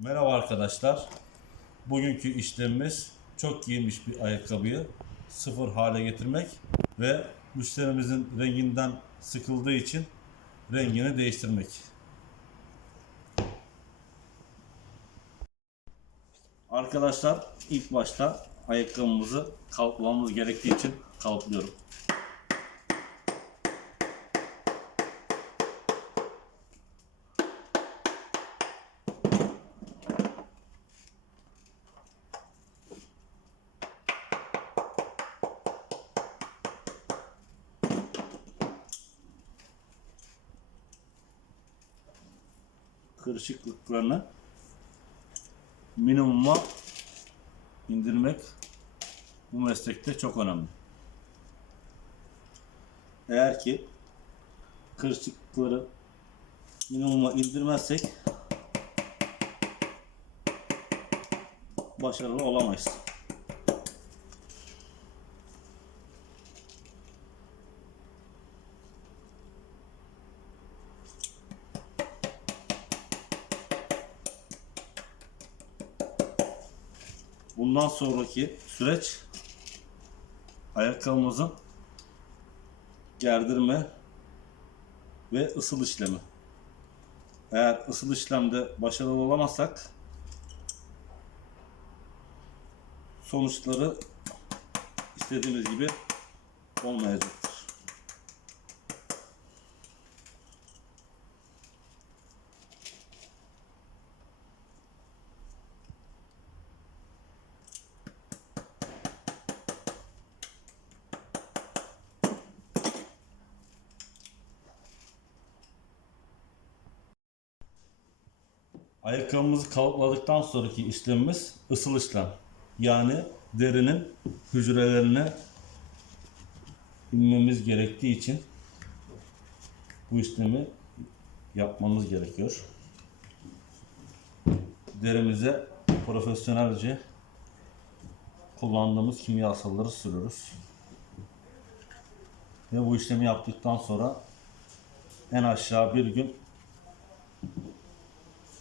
Merhaba arkadaşlar. Bugünkü işlemimiz çok giyilmiş bir ayakkabıyı sıfır hale getirmek ve müşterimizin renginden sıkıldığı için rengini değiştirmek. Arkadaşlar ilk başta ayakkabımızı kalıplamamız gerektiği için kalıplıyorum. Kırışıklıklarını minimuma indirmek bu meslekte çok önemli. Eğer ki kırışıklıkları minimuma indirmezsek başarılı olamayız. Bundan sonraki süreç ayakkabımızın gerdirme ve ısıl işlemi. Eğer ısıl işlemde başarılı olamazsak sonuçları istediğimiz gibi olmayacaktır. Ayakkabımızı kalıpladıktan sonraki işlemimiz ısıl işlem. Yani derinin hücrelerine inmemiz gerektiği için bu işlemi yapmamız gerekiyor. Derimize profesyonelce kullandığımız kimyasalları sürüyoruz. Ve bu işlemi yaptıktan sonra en aşağı bir gün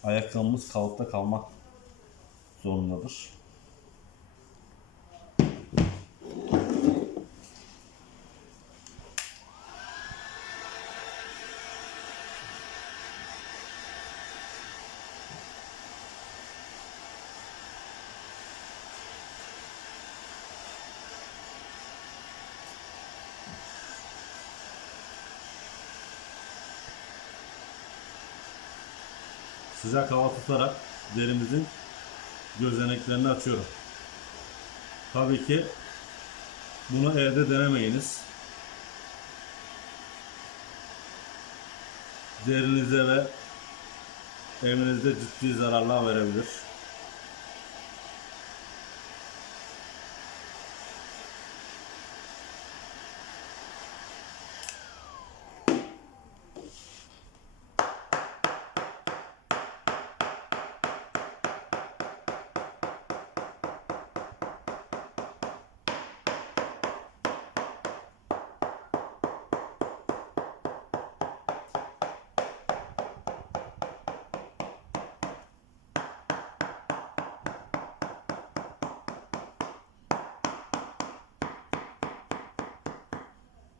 ayakkabımız kalıpta kalmak zorundadır. Sıcak hava tutarak derimizin gözeneklerini açıyorum. Tabii ki bunu evde denemeyiniz. Derinize ve evinizde ciddi zararlar verebilir.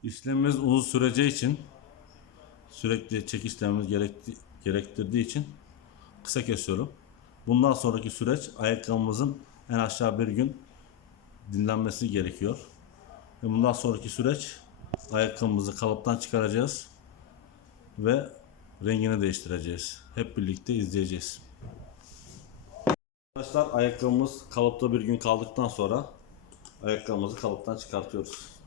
İşlemimiz uzun süreceği için sürekli çekişlerimiz gerekti, gerektirdiği için kısa kesiyorum. Bundan sonraki süreç ayakkabımızın en aşağı bir gün dinlenmesi gerekiyor. Ve bundan sonraki süreç ayakkabımızı kalıptan çıkaracağız ve rengini değiştireceğiz. Hep birlikte izleyeceğiz. Arkadaşlar ayakkabımız kalıpta bir gün kaldıktan sonra ayakkabımızı kalıptan çıkartıyoruz.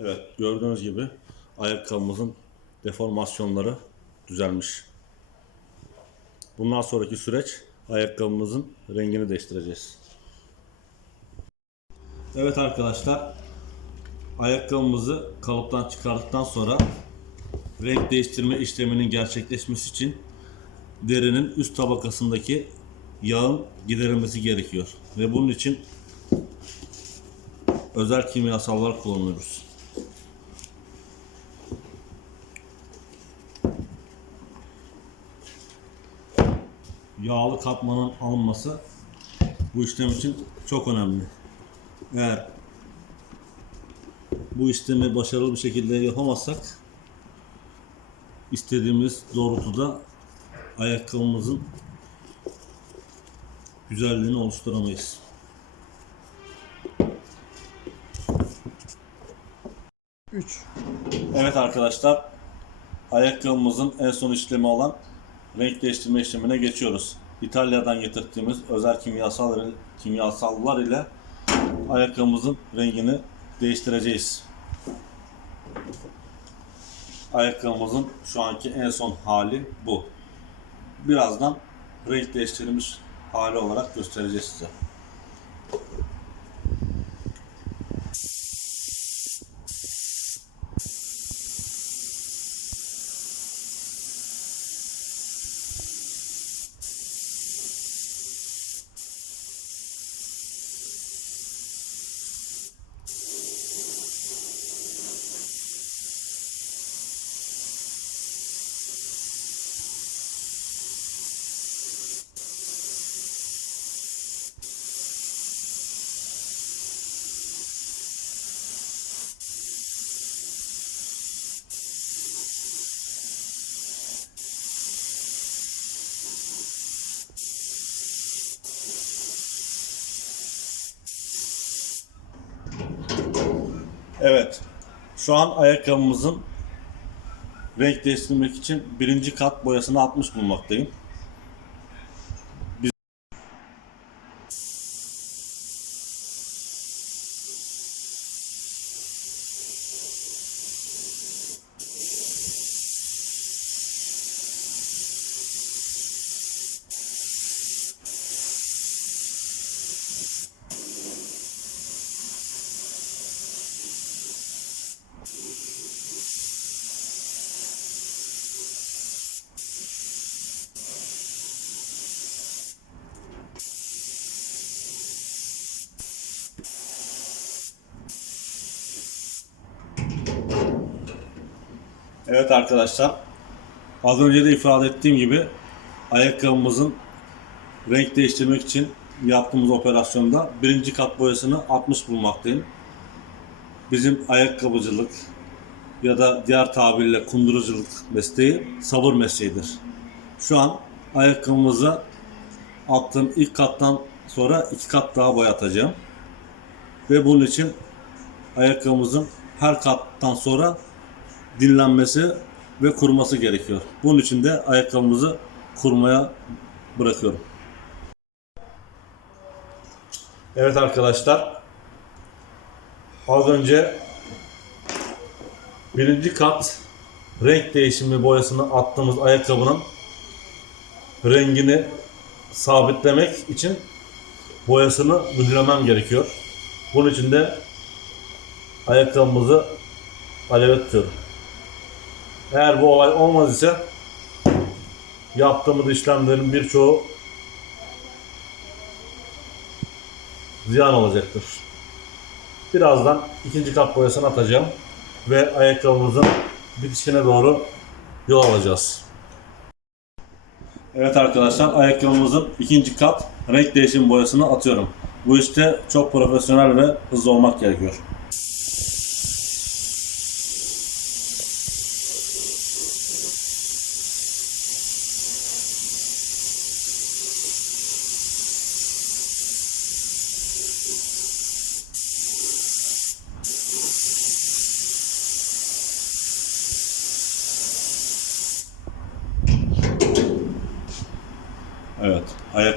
Evet gördüğünüz gibi ayakkabımızın deformasyonları düzelmiş. Bundan sonraki süreç ayakkabımızın rengini değiştireceğiz. Evet arkadaşlar ayakkabımızı kalıptan çıkardıktan sonra renk değiştirme işleminin gerçekleşmesi için derinin üst tabakasındaki yağın giderilmesi gerekiyor. Ve bunun için özel kimyasallar kullanıyoruz. Yağlı katmanın alınması bu işlem için çok önemli. Eğer bu işlemi başarılı bir şekilde yapamazsak istediğimiz doğrultuda ayakkabımızın güzelliğini oluşturamayız. Üç. Evet arkadaşlar ayakkabımızın en son işlemi olan renk değiştirme işlemine geçiyoruz. İtalya'dan getirdiğimiz özel kimyasal kimyasallar ile ayakkabımızın rengini değiştireceğiz. Ayakkabımızın şu anki en son hali bu. Birazdan renk değiştirilmiş hali olarak göstereceğiz size. Evet. Şu an ayakkabımızın renk değiştirmek için birinci kat boyasını atmış bulunmaktayım. Evet arkadaşlar. Az önce de ifade ettiğim gibi ayakkabımızın renk değiştirmek için yaptığımız operasyonda birinci kat boyasını atmış bulunmaktayım. Bizim ayakkabıcılık ya da diğer tabirle kunduruculuk mesleği sabır mesleğidir. Şu an ayakkabımıza attığım ilk kattan sonra iki kat daha boya atacağım. Ve bunun için ayakkabımızın her kattan sonra dinlenmesi ve kuruması gerekiyor. Bunun için de ayakkabımızı kurumaya bırakıyorum. Evet arkadaşlar. Az önce birinci kat renk değişimi boyasını attığımız ayakkabının rengini sabitlemek için boyasını mühürlemem gerekiyor. Bunun için de ayakkabımızı aleve tutuyorum. Eğer bu olay olmaz ise yaptığımız işlemlerin birçoğu ziyan olacaktır. Birazdan ikinci kat boyasını atacağım ve ayakkabımızın bitişine doğru yol alacağız. Evet arkadaşlar ayakkabımızın ikinci kat renk değişim boyasını atıyorum. Bu işte çok profesyonel ve hızlı olmak gerekiyor.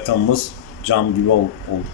Ayakkabımız cam gibi ol- oldu.